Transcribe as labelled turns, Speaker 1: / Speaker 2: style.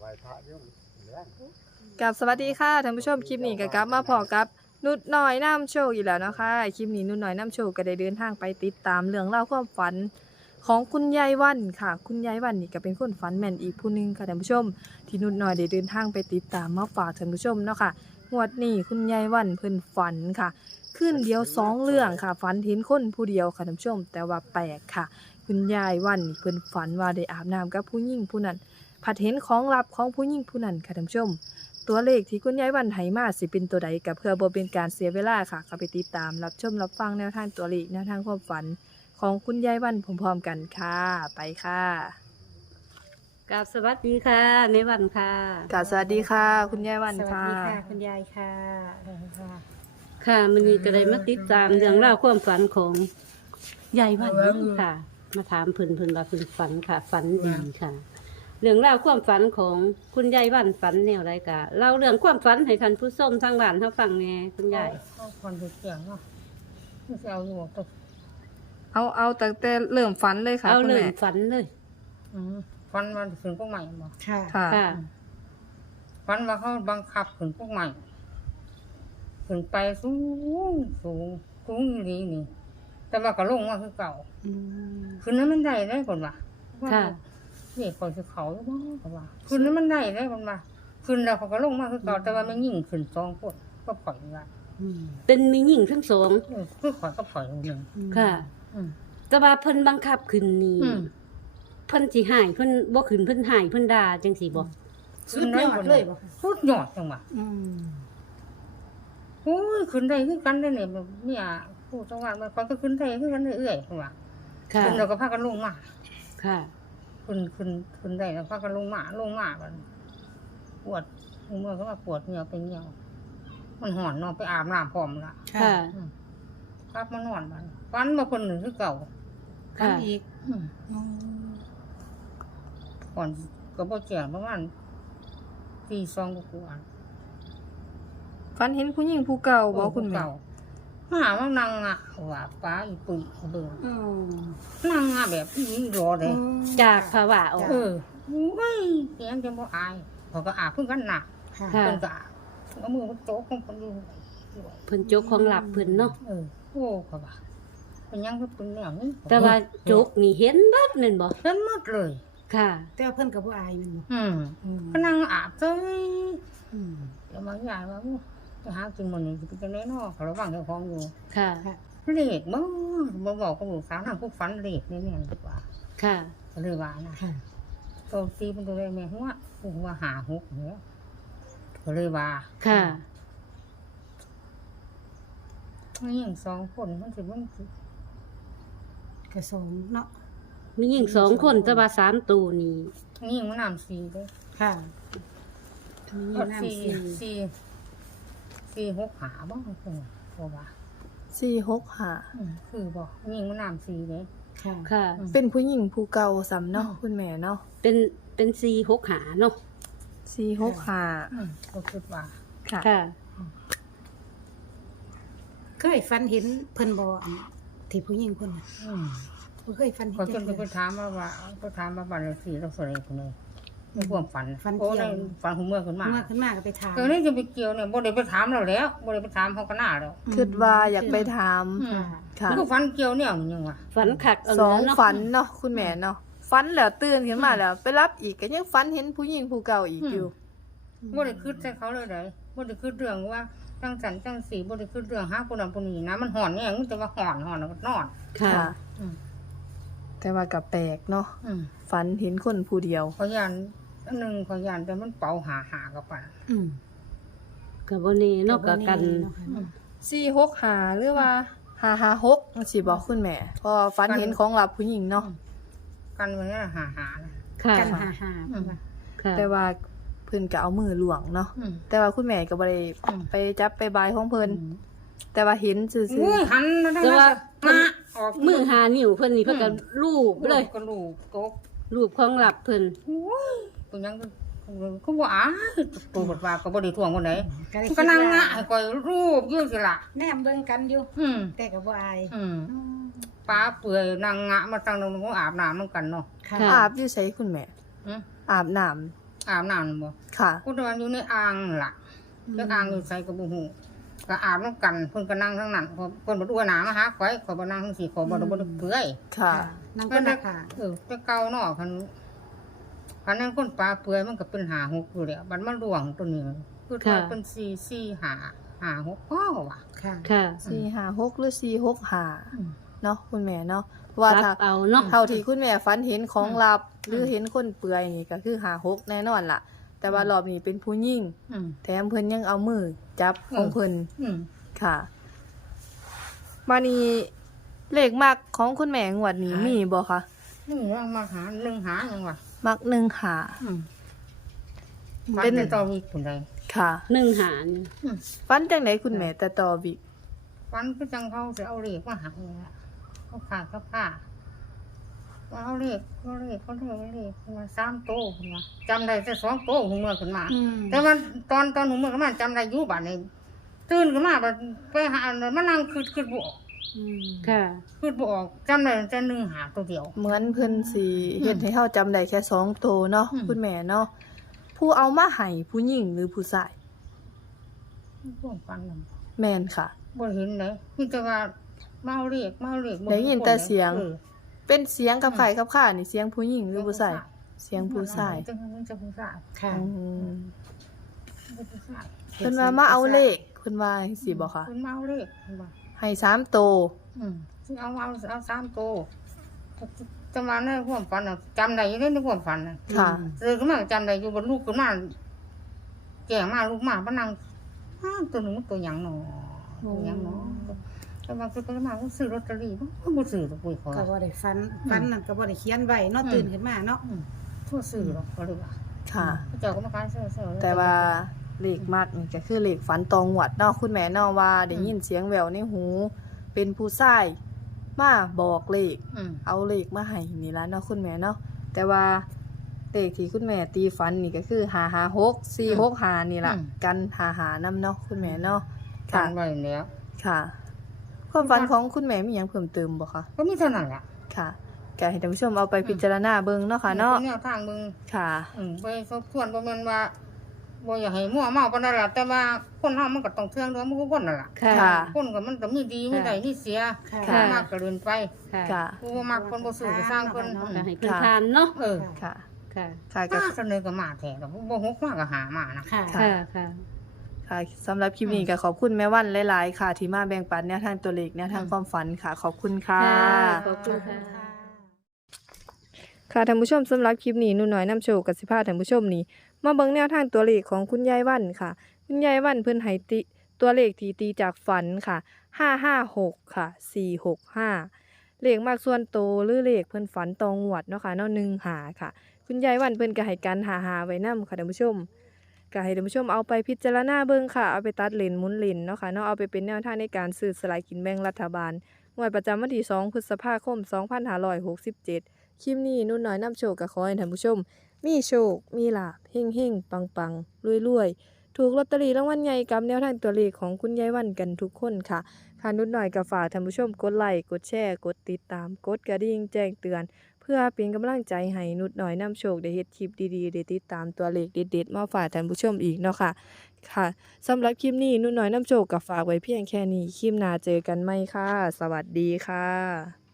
Speaker 1: กับสวัสดีค่ะท่านผู้ชมคลิปนี้ก็กลับมาพอกับนุชน้อยน้ำโชคอีกแล้วเนาะค่ะคลิปนี้นุชน้อยน้ำโชคก็ได้เดินทางไปติดตามเรื่องเล่าวความฝันของคุณยายวันค่ะคุณยายวันนี่ก็เป็นคนฝันแม่นอีกผู้หนึงค่ะท่านผู้ชมที่นุชน้อยได้เดินทางไปติดตามมาฝากท่านผู้ชมเนาะค่ะงวดนี้คุณยายวันเพิ่นฝันค่ะคืนเดียว2เรื่องค่ะฝันเห็นคนผู้เดียวค่ะท่านผู้ชมแต่ว่าแปลกค่ะคุณยายวันนี่เพิ่นฝันว่าได้อาบน้ำกับผู้หญิงผู้นั้นผัดเห็นของลับของผู้หญิงผู้นั้นค่ะท่านผู้ชมตัวเลขที่คุณยายวันให้มาสิเป็นตัวใดก็เพื่อบ่เป็นการเสียเวลาค่ะก็ไปติดตามรับชมรับฟังแนวทางตัวเลขแนวทางความฝันของคุณยายวันพร้อมๆกันค่ะไปค่ะ
Speaker 2: กับสวัสดีค่ะแม่วันค่ะ
Speaker 1: ค่ะสวัสดีค่ะ คุณยายวัน
Speaker 3: สวัส
Speaker 1: ค่ะ
Speaker 3: ดีค่ะคุณยายค่ะค่ะ
Speaker 2: ค่ะมันนี้ก็ได้มาติดตามเรื่องราวความฝันของยายวันค่ะ มาถามเพิ่นว่าเพิ่นฝันค่ะ ฝันดีค่ะ เรื่องราวความฝันของคุณยายวันฝันแนวไรกะเล่าเรื่องความฝันให้ท่านผู้ชมทางบ้านเขาฟังแหน่คุณยาย
Speaker 3: เอาคนดูเสียงเนาะไม่ใช่เอาอยู่ตัว
Speaker 1: เอาตั้งแต่เริ่มฝันเลยค่ะ
Speaker 2: เอา
Speaker 1: คุณ
Speaker 2: เรื่อ
Speaker 1: แม่
Speaker 2: งฝันเลย
Speaker 3: ฟันมันถึงพวกใหม่บ่
Speaker 1: ค่ะ
Speaker 2: ค่ะ
Speaker 3: ฟันว่าเขาบังคับถึงพวกใหม่ถึงไปสูงนี้นี่ แต่ว่าก็ลงมาคือเก่า
Speaker 2: อืม
Speaker 3: คืนนั้นมันได้ได้ก่อนว่ะ
Speaker 2: ค่ะ
Speaker 3: นี่ก่อนคือเขาหรือเปล่าก่อนว่าคืนนั้นมันได้ได้ก่อนว่าคืนแล้วเขาก็ลงมาคือเก่าแต่ว่าไม่ยิ่งขึ้น2คนก็ปล่อยว่า
Speaker 2: เป็นมีหญิงทั้งสอง
Speaker 3: คือข่อยก็ปล่อยลงหนึ่ง
Speaker 2: ค่ะ
Speaker 3: อืม
Speaker 2: แต่ว่าเพิ่นบังคับขึ้นนี่
Speaker 3: อืม
Speaker 2: เพิ่นสิหายเพิ่นบ่ขึ้นเพิ่นหายเพิ่นด่าจังสิบ่
Speaker 3: สุดยอดเลยบ่สุดยอดจังหวะโอ้ยขึ้นได้คือกันได้เนี่ยแบบเนี่ยผู้จังหวัดมันก็ขึ้นได้คือกันเรื่อยๆจังหวะ
Speaker 2: ค่ะ
Speaker 3: ขึ้นแล้วก็พากันลงมา
Speaker 2: ค่ะ
Speaker 3: ขึ้นได้แล้วพากันลงมาบัดปวดเมื่อก็ว่าปวดเหนียวไปเหนียวมันห่อนเนอนไปอาบน้ำพร้อมละ
Speaker 2: ค่ะ
Speaker 3: อืมกลับมานอนบัดฟันมาคนหนึ่งคือเก่า
Speaker 2: ค่ะ
Speaker 3: อีกก่อนก็บ่แจ้งประมาณ2 กว่า
Speaker 1: ฝันเห็นผู้หญิงผู้เก่าบอกคุณแม่
Speaker 3: เก่าหาว่านางอ่ะว่าป้าอีปุ๋ยเบิ่งนางอ่ะแบบอีรอเลย
Speaker 2: จากภาวะออก
Speaker 3: ไม่เสียงจะบ่อายเขาก็อาบเพิ่งกันหนัก
Speaker 2: ค่ะ
Speaker 3: เพิ่นก็อาบเอามือมันโจ๊กของเพิ่นอยู่
Speaker 2: เพิ่นจกของหลับเพิ่นเนาะ
Speaker 3: โอ้เขาว่าเป็นยังก็เป็นแนวนี้
Speaker 2: แต่ว่าจกนี่เห็นเบัดนั่นบ่
Speaker 3: เห็นหมดเลย
Speaker 2: ค่ะ
Speaker 4: แต่ว่าเพิ่นกับผู้อายมันบ่
Speaker 3: ก็นั่งอาบเลยเดี๋ยวบางอย่างว่าจะหากินมื้อนี้สิเป็นจังได๋เนาะเขาระวังเจ้าของอยู่
Speaker 2: ค่ะ
Speaker 3: เลขบ่บอกกับลูกสาวนำผู้ฝันเลขนี่แม่นดีกว่า
Speaker 2: ค่ะ
Speaker 3: ก็เลยว่านะโตตีมันตัวเลยแม่หัวผู้ว่าหา6เนี่ยก็เลยว่า
Speaker 2: ค่ะ
Speaker 3: มันยัง2 คนมันสิมันสิ
Speaker 4: กระสองเนาะ
Speaker 2: มีหญิง2คนแต่ว่า3ตัวนี่
Speaker 3: ยิ่งมันน้ำ4เด้
Speaker 4: ค่ะมี
Speaker 3: ก็
Speaker 4: น้ำ
Speaker 3: 4
Speaker 4: สี
Speaker 3: 4 6หาบ่เพิ่นบ่ว่า
Speaker 1: 465
Speaker 3: คือบ่ยิ่งมันน้ำ4เด้
Speaker 4: ค่ะ
Speaker 2: ค่ะ
Speaker 1: เป็นผู้หญิงผู้เก่าซ้ำเนาะคุณแม่เนาะ
Speaker 2: เป็น4 6หาเนาะ
Speaker 1: 465
Speaker 3: ก็คิดว่า
Speaker 1: ค่ะ
Speaker 2: ค่ะ
Speaker 4: เคยฝันเห็นเพิ่นบ่อันที่ผู้หญิงคนน่ะ
Speaker 3: อืม
Speaker 4: บ่เคยฝันเห็น
Speaker 3: ก็จ
Speaker 4: จั
Speaker 3: น
Speaker 4: ง
Speaker 3: ไป
Speaker 4: เลย
Speaker 3: ถามว่าก็ถามว่าบ้านเลขที่เราสวยคนนี้ในความฝัน
Speaker 4: ฝัน
Speaker 3: โอ้
Speaker 4: เกี่
Speaker 3: ใน
Speaker 4: ยว
Speaker 3: ฝันของเมื่อขึ้นมา
Speaker 4: เมื่อขึ้นมาก็ไปถาม
Speaker 3: นี่จะไปเกี่ยวเนี่ยบ่ได้ไปถามเราแล้วบ่ได้ไปถามเขาก็น่าแล้ว
Speaker 1: คิดว่าอยากไปถาม
Speaker 4: ค่ะ
Speaker 1: ค่ะ
Speaker 3: มันก็ฝันเกี่ยวเนี่ยมันยังวะ
Speaker 2: ฝันคักเอา
Speaker 1: สอง
Speaker 2: เนาะ
Speaker 1: ฝันเนาะคุณแม่เนาะฝันแล้วตื่นขึ้นมาแล้ว ไปรับอีกก็ยังฝันเห็นผู้หญิงผู้เก่าอีกอยู่
Speaker 3: บ่ได้คิดใส่เขาเลยได้บ่ได้คิดเรื่องว่าจังสันจังสีบ่ได้คิดเรื่องหาคนนั้นคนนี้นะมันห่อนเนี่ยมันจะว่าห่อนแล้วก็นอน
Speaker 2: ค่ะ
Speaker 3: อืม
Speaker 1: แต่ว่ากับแปลกเนาะ
Speaker 3: อืม
Speaker 1: ฝันเห็นคนผู้เดียว
Speaker 3: ขอยานอันหนึงขอยานแต่มันเป่าหากับปะ
Speaker 4: อืม
Speaker 2: ก็บ่แน่เนาะก็กัน
Speaker 4: เนาะค่ะ
Speaker 1: 465หรือว่า556จังซี่บอกคุณแม่เพราะว่าฝันเห็นของลับผู้หญิงเนาะ
Speaker 3: กันไว้นะหานะ
Speaker 2: ค่ะ
Speaker 4: กันหาๆ
Speaker 3: อื
Speaker 4: เพิ่น
Speaker 3: ม
Speaker 4: ว่า
Speaker 2: ค่ะ
Speaker 1: แต่ว่าเพิ่นก็เอามือหลวงเนาะ
Speaker 3: อืม
Speaker 1: แต่ว่าคุณแม่ก็บ่ได้
Speaker 3: อืม
Speaker 1: ไปจับไปบายของเพิ่นแต่ว่าเห็นซื่อ
Speaker 3: อุ้ยหันมาทางนั้นมาออก
Speaker 2: มือหานิ้วเพิ่นนี่เพิ่นก็รูปเลย
Speaker 3: ก็ลูกตก
Speaker 2: รูปของหลับเพิ่น
Speaker 3: โอ้ยเป็นยังก็บ่อ้ายตัวบทว่าก็บ่ได้ทวงคนไหน
Speaker 4: ก็ได้
Speaker 3: ก็นั่งงะให้ก่อยรูปอยู่สิล่ะ
Speaker 4: แนมเบิ่งกันอยู่ แต่ก็บ่อาย
Speaker 3: ป้าเปื่อยนั่งงะมาตั้งตรงนู้นอาบน้ำนำกันเนาะ
Speaker 4: ค่ะ
Speaker 2: ค่ะ
Speaker 1: อาบอยู่ไสคุณแม่
Speaker 3: อืม
Speaker 1: อาบน้
Speaker 3: อาบน้ำบ่
Speaker 1: ค่ะ
Speaker 3: กูนอนอยู่ในอ่างล่ะจักอ่างอยู่ใส่ก็บ่ฮู้ก็อาบนำกันเพิ่นก็นั่งทั้งนั้นเพิ่นบ่อ้วนหนามาหาข่อยข่อยบ่นั่งจังซี่ข่อยบ่ได้เปื่อย
Speaker 1: ค่ะ
Speaker 4: นั่งก็ได้ค่ะ
Speaker 3: แต่เก่าเนาะคันนั้นคนปลาเปื่อยมันก็เป็น5 6อยู่แล้วบัดมันร่วงตัวนี้คือว่าเป็น4 4 5 6อ้อว่ะ
Speaker 4: ค่ะ
Speaker 2: ค่ะ
Speaker 1: 456 หรือ 465
Speaker 3: อืม
Speaker 1: เนาะคุณแม่เนาะว่า
Speaker 2: รั
Speaker 1: ถ้า
Speaker 2: บเอาเนาะ
Speaker 1: เท่าที่คุณแม่ฝันเห็นของลับ หรือเห็นคนเปลือยนี่ก็คือ56แน่นอนล่ะ แต่ว่ารอบนี้เป็นผู้หญิง
Speaker 3: อืม
Speaker 1: แถมเพิ่นยังเอามือจับของเพิ่น
Speaker 3: อืม
Speaker 1: ค่ะมานี่เลขมักของคุณแม่งวดนี้มีบ่คะ
Speaker 3: นี่ว่ามาหา1หาจังว่า
Speaker 1: มัก1หา
Speaker 3: เป็นต่อวีพุ่นใด
Speaker 1: ค่ะ
Speaker 2: 1 หาร
Speaker 1: ฝันจังไดคุณแม่แต่ต่อวิ
Speaker 3: ฟันก็จังเขาสิเอาเลขมาหักนี่ล่ะเขาขาดเขาฆ่าว่าเอาเลขมา3โตพุ่นว่าจำได้แต่2โตหูเมื่อขึ้นมา แต่ว่าตอนหูเมื่อขึ้นมาจำได้อยู่บัดนี้ตื่นขึ้นมาบัดไปหามานั่งคิดบ่ออก
Speaker 2: ค่ะ
Speaker 3: คิดบ่ออกจำได้แต่1หาตัวเดียว
Speaker 1: เหมือนเพิ่นสิเฮ็ดให้เฮาจำได้แค่2ตัวเนาะ
Speaker 3: อืม
Speaker 1: คุณแม่เนาะผู้เอามาให้ผู้หญิงหรือผู้ชาย
Speaker 3: พวกฟันนั่น
Speaker 1: แม่นค่ะ
Speaker 3: บ่เห็นเลยมีแต่ว่าเมาเลขบ่
Speaker 1: ได้ยินแต่เสียง
Speaker 3: ออ
Speaker 1: เป็นเสียงกับไข่กับข่านี่เสียงผู้หญิงหรือผู้ชายเสียงผู้ชาย
Speaker 3: จังมันจะผู้ชาย
Speaker 4: ค่ะ
Speaker 1: อืม
Speaker 3: ผู้ชาย
Speaker 1: เพิ่นว่ามาเอาเลขเพิ่นว่าจังซี่บ่คะ
Speaker 3: เพิ่นมาเอาเลขเพิ่นว่า
Speaker 1: ให้3ตัว
Speaker 3: สิเอา3โตจะมาในความฝันน่ะจำได้อยู่ในความฝันน่ะ
Speaker 1: ค่ะ
Speaker 3: ตื่นขึ้นมาก็จำได้อยู่บนลูกขึ้นมาแก่มาลูกมามานั่งอ้าวตัวหนึงมันตัวหยังหนอตัวหยังหนอแต่ว่าคือไปมาก็ซื้อลอตเตอรี่บ่ซื้อหรอกปุ้ยขอ
Speaker 4: ก็บ่ได้ฟันนั่นก็บ่ได้เขียนไว้เนาะตื่นขึ้นมาเนาะ
Speaker 3: ทั่วซื้อหรอกก็เลยว่า
Speaker 1: ค่ะ
Speaker 3: เจ้าก็มาขายเสื้อๆ
Speaker 1: แต่ว่าเลขมักนี่ก็คือเลขฝันตองหวัดเนาะคุณแม่เนาะว่าได้ยินเสียงแววในหู เป็นผู้ชายมาบอกเลข
Speaker 3: อืม
Speaker 1: เอาเลขมาให้นี่ล่ะเนาะคุณแม่เนาะแต่ว่าเลขที่คุณแม่ตีฝันนี่ก็คือ556 465นี่ล่ะกัน55นำเนาะคุณแม่เนาะ
Speaker 3: ทา
Speaker 1: ค่ะ
Speaker 3: งไว้แล้ว
Speaker 1: ค่ะความฝันของคุณแม่มีหยังเพิ่มเติมบ่คะ
Speaker 3: ก็มีเท่านั้นแหละ
Speaker 1: ค่ะก็ให้ท่านผู้ชมเอาไปพิจารณาเบิ่งเนาะค่ะเนาะ
Speaker 3: แนวทางมึง
Speaker 1: ค่ะ
Speaker 3: ไปทบทวนบ่แม่นว่าบ่อยากให้มั่วเมาปานนั้นล่ะแต่ว่าคนเฮามันก็ต้องเทื่องด้วยมันก็คนนั่นล่ะ
Speaker 2: ค่ะ
Speaker 1: ค่ะ
Speaker 3: คนก็มันก็มีดีมีได้มีเสีย
Speaker 4: ค่ะ
Speaker 1: ค่ะ
Speaker 3: มากก็เดินไป
Speaker 2: ค่ะ
Speaker 1: ค่ะ
Speaker 3: ผู้บ่มักคนบ่ซื้อก็สร้างคน
Speaker 2: ก็ให้เพิ่นทานเนาะ
Speaker 3: เออ
Speaker 1: ค่ะ
Speaker 2: ค่ะ
Speaker 1: ค่ะก็
Speaker 3: ถ้าเสนอก็มาแท้ก็บ่ฮกมาก็หามานะ
Speaker 4: ค่ะ
Speaker 2: ค่ะ ค่ะ
Speaker 1: ค่ะสำหรับคลิปนี้ก็ขอบคุณแม่วันหลายๆค่ะ ที่มาแบ่งปันแนวทางตัวเลขแนวทางความฝันค่ะ ขอบคุณค่ะ
Speaker 2: ขอบคุณค่ะ
Speaker 1: ค่ะท่านผู้ชมสำหรับคลิปนี้หนูน้อยนำโชคกับสิพาท่านผู้ชมนี้มาเบิ่งแนวทางตัวเลขของคุณยายวันค่ะ คุณยายวันเพิ่นให้ติตัวเลขที่ตีจากฝันค่ะ556ค่ะ465เลขมากส่วนโตวหรือเลขเพิ่นฝันตองหวดเนาะค่ะเนาะ1หาค่ะ คุณยายวันเพิ่นก็ให้กันหาไว้นํค่ะท่านผู้ชมก็ให้ท่านผู้ชมเอาไปพิจารณาเบิ่งค่ะเอาไปตัดเลนหมุนเลนเนาะค่ะเนาะเอาไปเป็นแนวทางในการซื้อสลากกินแบ่งรัฐบาลงวดประจำวันที่2พฤษภาคม2567 คลิปนี้นุ่นน้อยนำโชคกับขอให้ท่านผู้ชม มีโชค มีลาภเฮ่งๆ ปังๆรวยๆ ถูกลอตเตอรี่รางวัลใหญ่กับแนวทางตัวเลขของคุณยายวันกันทุกคนค่ะค่ะนุ่นน้อยก็ฝากท่านผู้ชมกดไลค์กดแชร์กดติดตามกดกระดิ่งแจ้งเตือน เพื่อเป็นกำลังใจให้นุ่นน้อยนำโชคได้เฮ็ดคลิปดีๆได้ติดตามตัวเลขเด็ดๆมาฝากท่านผู้ชมอีกเนาะค่ะค่ะสำหรับคลิปนี้นุ่นน้อยนำโชคก็ฝากไว้เพียงแค่นี้คลิปหน้าเจอกันใหม่ค่ะ สวัสดีค่ะ